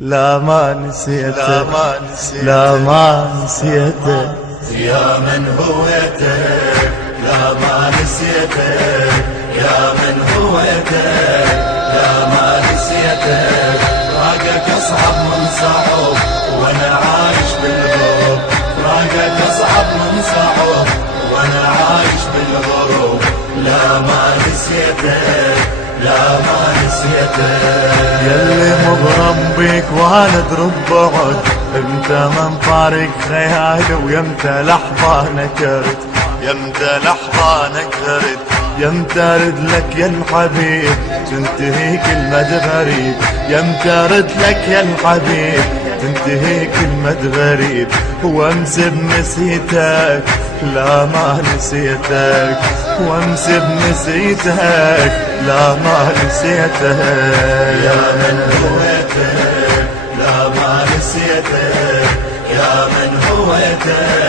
لا ما نسيته لا ما نسيته يا من هويتك، لا ما نسيتك يا من هويتك، لا ما نسيتك. فراقك أصعب من صعب وأنا عايش بالغرب، فراقك أصعب من صعب وأنا عايش بالغرب. لا ما نسيتك لا ما نسيتك. يلي مغرم بيك وانا ادرب بعد، امتى من فارق خيالي ويمتى لحظة نكرت، يمتى لحظة نكرت، يمتى ارد لك يا الحبيب تنتهي كلمة غريب، يمتى ارد لك يا الحبيب تنتهي كلمة غريب. وامسي بنسيتك لا ما نسيتك، وامسي بنسيتك لا ما نسيتك. يا من هويتك لا ما نسيتك، يا من هويتك